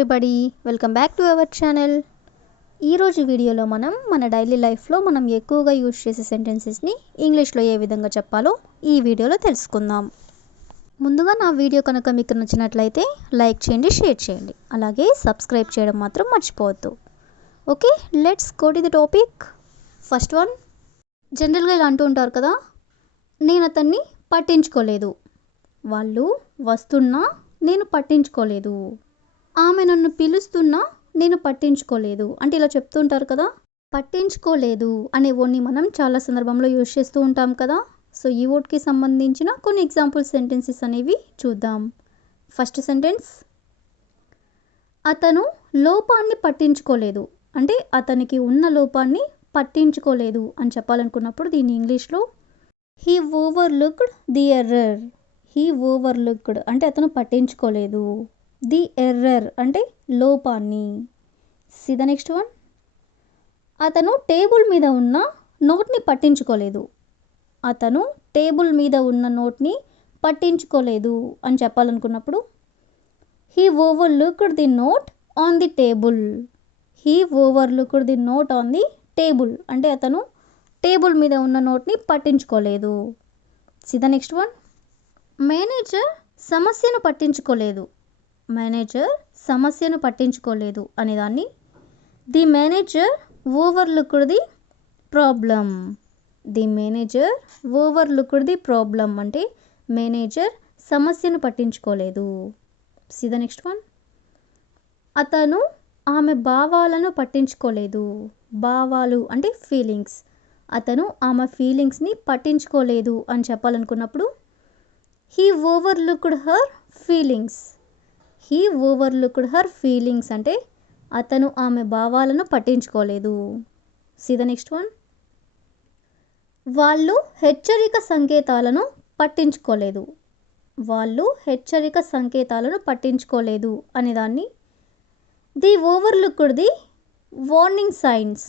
Everybody, welcome back to our channel. ఈరోజు వీడియోలో మన డైలీ లైఫ్లో మనం ఎక్కువగా యూజ్ చేసే సెంటెన్సెస్ని ఇంగ్లీష్లో ఏ విధంగా చెప్పాలో ఈ వీడియోలో తెలుసుకుందాం. ముందుగా నా వీడియో కనుక మీకు నచ్చినట్లయితే లైక్ చేయండి, షేర్ చేయండి, అలాగే సబ్స్క్రైబ్ చేయడం మాత్రం మర్చిపోవద్దు. Okay, let's go to the topic. First one, జనరల్గా ఇలా అంటూ ఉంటారు కదా, నేను అతన్ని పట్టించుకోలేదు. వాళ్ళు వస్తున్నా నేను పట్టించుకోలేదు. ఆమె నన్ను పిలుస్తున్నా నేను పట్టించుకోలేదు. అంటే ఇలా చెప్తుంటారు కదా. పట్టించుకోలేదు అనే వర్డ్ని మనం చాలా సందర్భంలో యూజ్ చేస్తూ ఉంటాం కదా. సో ఈ వర్డ్కి సంబంధించిన కొన్ని ఎగ్జాంపుల్ సెంటెన్సెస్ అనేవి చూద్దాం. ఫస్ట్ సెంటెన్స్, అతను లోపాన్ని పట్టించుకోలేదు. అంటే అతనికి ఉన్న లోపాన్ని పట్టించుకోలేదు అని చెప్పాలనుకున్నప్పుడు దీన్ని ఇంగ్లీష్లో he overlooked the error. He overlooked అంటే అతను పట్టించుకోలేదు. ది ఎర్రర్ అంటే లోపాన్ని. సి ద నెక్స్ట్ వన్, అతను టేబుల్ మీద ఉన్న నోట్ని పట్టించుకోలేదు. అతను టేబుల్ మీద ఉన్న నోట్ని పట్టించుకోలేదు అని చెప్పాలనుకున్నప్పుడు he overlooked the note on the table. He overlooked the note on the table అంటే అతను టేబుల్ మీద ఉన్న నోట్ని పట్టించుకోలేదు. See the next one, manager సమస్యను పట్టించుకోలేదు. మేనేజర్ సమస్యను పట్టించుకోలేదు అనేదాన్ని the manager overlooked the problem. The manager overlooked the problem అంటే మేనేజర్ సమస్యను పట్టించుకోలేదు. సి ద నెక్స్ట్ వన్, అతను ఆమె భావాలను పట్టించుకోలేదు. భావాలు అంటే ఫీలింగ్స్. అతను ఆమె ఫీలింగ్స్ని పట్టించుకోలేదు అని చెప్పాలనుకున్నప్పుడు he overlooked her feelings. He overlooked her feelings అంటే అతను ఆమె భావాలను పట్టించుకోలేదు. సి ద నెక్స్ట్ వన్, వాళ్ళు హెచ్చరిక సంకేతాలను పట్టించుకోలేదు. వాళ్ళు హెచ్చరిక సంకేతాలను పట్టించుకోలేదు అనేదాన్ని the overlooked the warning signs.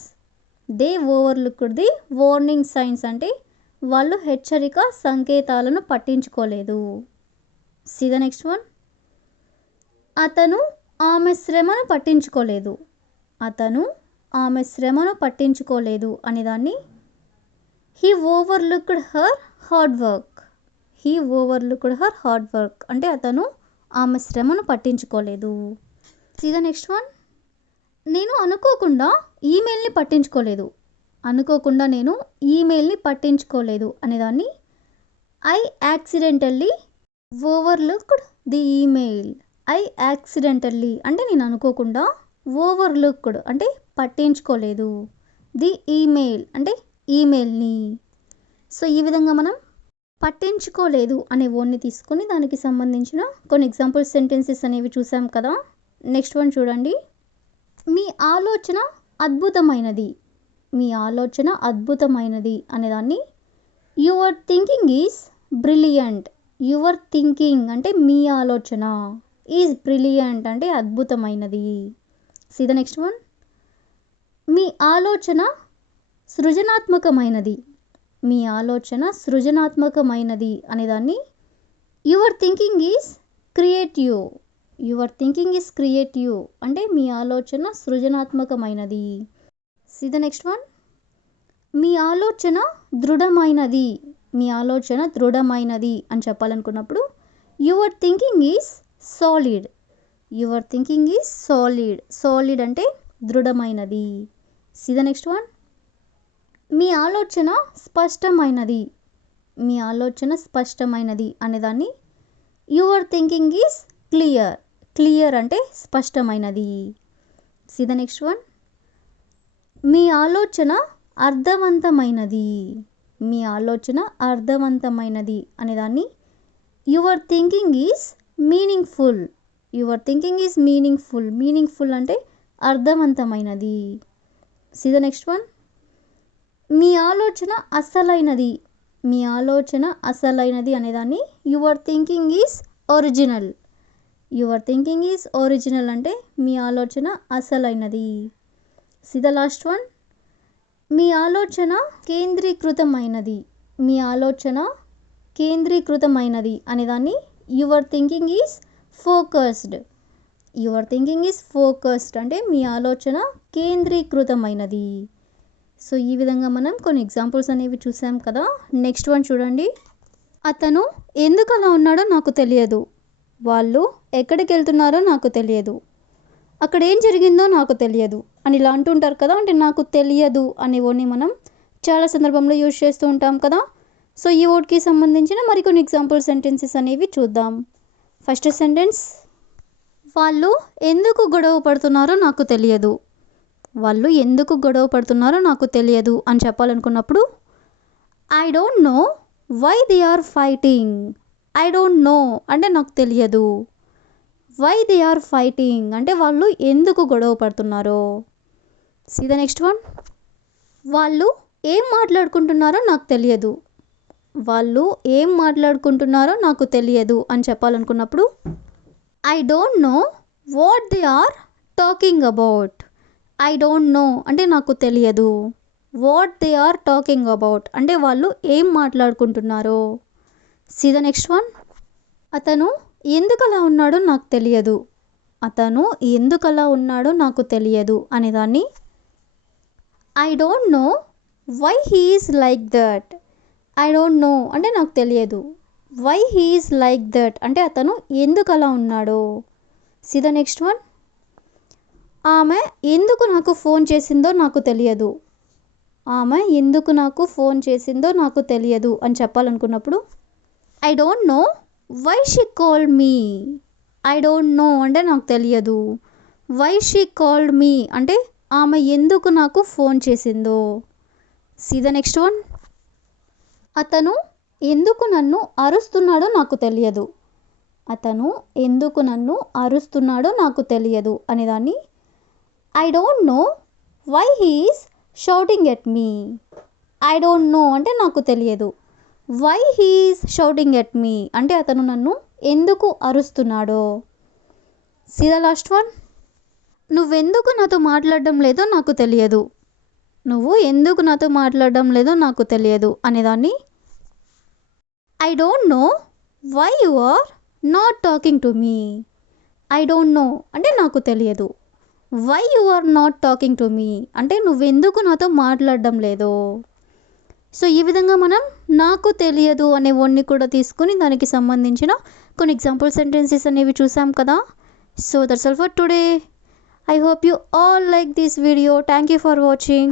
They overlooked the warning signs అంటే వాళ్ళు హెచ్చరిక సంకేతాలను పట్టించుకోలేదు. సి ద నెక్స్ట్ వన్, అతను ఆమె శ్రమను పట్టించుకోలేదు. అతను ఆమె శ్రమను పట్టించుకోలేదు అనేదాన్ని he overlooked her hard work. He overlooked her hard work అంటే అతను ఆమె శ్రమను పట్టించుకోలేదు. సి ద నెక్స్ట్ వన్, నేను అనుకోకుండా ఈమెయిల్ని పట్టించుకోలేదు. అనుకోకుండా నేను ఈమెయిల్ని పట్టించుకోలేదు అనేదాన్ని I accidentally overlooked the email. I accidentally అంటే నేను అనుకోకుండా, ఓవర్లుక్డ్ అంటే పట్టించుకోలేదు, ది ఈమెయిల్ అంటే ఈమెయిల్ని. సో ఈ విధంగా మనం పట్టించుకోలేదు అనే వర్డ్ని తీసుకొని దానికి సంబంధించిన కొన్ని ఎగ్జాంపుల్ సెంటెన్సెస్ అనేవి చూసాం కదా. నెక్స్ట్ వన్ చూడండి, మీ ఆలోచన అద్భుతమైనది. మీ ఆలోచన అద్భుతమైనది అనేదాన్ని your thinking is brilliant. Your thinking అంటే మీ ఆలోచన, ఈజ్ బ్రిలియంట్ అంటే అద్భుతమైనది. సి ద నెక్స్ట్ వన్, మీ ఆలోచన సృజనాత్మకమైనది. మీ ఆలోచన సృజనాత్మకమైనది అనేదాన్ని your thinking is creative. Your thinking is creative అంటే మీ ఆలోచన సృజనాత్మకమైనది. సి ద నెక్స్ట్ వన్, మీ ఆలోచన దృఢమైనది. మీ ఆలోచన దృఢమైనది అని చెప్పాలనుకున్నప్పుడు your thinking is solid. Your thinking is solid. Solid అంటే దృఢమైనది. సి ద నెక్స్ట్ వన్, మీ ఆలోచన స్పష్టమైనది. మీ ఆలోచన స్పష్టమైనది అనేదాన్ని your thinking is clear. Clear అంటే స్పష్టమైనది. సి ద నెక్స్ట్ వన్, మీ ఆలోచన అర్థవంతమైనది. మీ ఆలోచన అర్థవంతమైనది అనేదాన్ని your thinking is meaningful. Your thinking is meaningful. Meaningful అంటే అర్థవంతమైనది. సి ద నెక్స్ట్ వన్, మీ ఆలోచన అసలైనది. మీ ఆలోచన అసలైనది అనేదాన్ని your thinking is original. Your thinking is original అంటే మీ ఆలోచన అసలైనది. సి ద లాస్ట్ వన్, మీ ఆలోచన కేంద్రీకృతమైనది. మీ ఆలోచన కేంద్రీకృతమైనది అనేదాన్ని your thinking is focused. Your thinking is focused అంటే మీ ఆలోచన కేంద్రీకృతమైనది. సో ఈ విధంగా మనం కొన్ని ఎగ్జాంపుల్స్ అనేవి చూసాం కదా. నెక్స్ట్ వన్ చూడండి. అతను ఎందుకు అలా ఉన్నాడో నాకు తెలియదు. వాళ్ళు ఎక్కడికి వెళ్తున్నారో నాకు తెలియదు. అక్కడ ఏం జరిగిందో నాకు తెలియదు అని ఇలా అంటుంటారు కదా. అంటే నాకు తెలియదు అనే వర్డ్ని మనం చాలా సందర్భంలో యూజ్ చేస్తూ ఉంటాం కదా. సో ఈ వర్డ్కి సంబంధించిన మరికొన్ని ఎగ్జాంపుల్ సెంటెన్సెస్ అనేవి చూద్దాం. ఫస్ట్ సెంటెన్స్, వాళ్ళు ఎందుకు గొడవ పడుతున్నారో నాకు తెలియదు. వాళ్ళు ఎందుకు గొడవ పడుతున్నారో నాకు తెలియదు అని చెప్పాలనుకున్నప్పుడు I don't know why they are fighting. I don't know అంటే నాకు తెలియదు. వై దే ఆర్ ఫైటింగ్ అంటే వాళ్ళు ఎందుకు గొడవ పడుతున్నారో. సీ ద నెక్స్ట్ వన్, వాళ్ళు ఏం మాట్లాడుకుంటున్నారో నాకు తెలియదు. వాళ్ళు ఏం మాట్లాడుకుంటున్నారో నాకు తెలియదు అని చెప్పాలనుకున్నప్పుడు I don't know what they are talking about. I don't know అంటే నాకు తెలియదు. What they are talking about అంటే వాళ్ళు ఏం మాట్లాడుకుంటున్నారో. సీ ద నెక్స్ట్ వన్, అతను ఎందుకు అలా ఉన్నాడో నాకు తెలియదు. అతను ఎందుకు అలా ఉన్నాడో నాకు తెలియదు అనేదాన్ని I don't know why he is like that. I don't know అంటే నాకు తెలియదు. Why he is like that అంటే అతను ఎందుకు అలా ఉన్నాడో. సీ ద నెక్స్ట్ వన్, ఆమె ఎందుకు నాకు ఫోన్ చేసిందో నాకు తెలియదు. ఆమె ఎందుకు నాకు ఫోన్ చేసిందో నాకు తెలియదు అని చెప్పాలనుకున్నప్పుడు I don't know why she called me. I don't know అంటే నాకు తెలియదు. వై షీ కాల్డ్ మీ అంటే ఆమె ఎందుకు నాకు ఫోన్ చేసిందో. సీ ద నెక్స్ట్ వన్, అతను ఎందుకు నన్ను అరుస్తున్నాడో నాకు తెలియదు. అతను ఎందుకు నన్ను అరుస్తున్నాడో నాకు తెలియదు అనేదాన్ని I don't know why he is shouting at me. I don't know అంటే నాకు తెలియదు. Why he is shouting at me అంటే అతను నన్ను ఎందుకు అరుస్తున్నాడో. సీ ద లాస్ట్ వన్, నువ్వెందుకు నాతో మాట్లాడడం లేదో నాకు తెలియదు. నువ్వు ఎందుకు నాతో మాట్లాడడం లేదో నాకు తెలియదు అనేదాన్ని I don't know why you are not talking to me. I don't know అంటే నాకు తెలియదు. Why you are not talking to me అంటే నువ్వెందుకు నాతో మాట్లాడడం లేదో. సో ఈ విధంగా మనం నాకు తెలియదు అనే వర్డ్ని కూడా తీసుకుని దానికి సంబంధించిన కొన్ని ఎగ్జాంపుల్ సెంటెన్సెస్ అనేవి చూసాం కదా. So that's all for today. I hope you all like this video. Thank you for watching.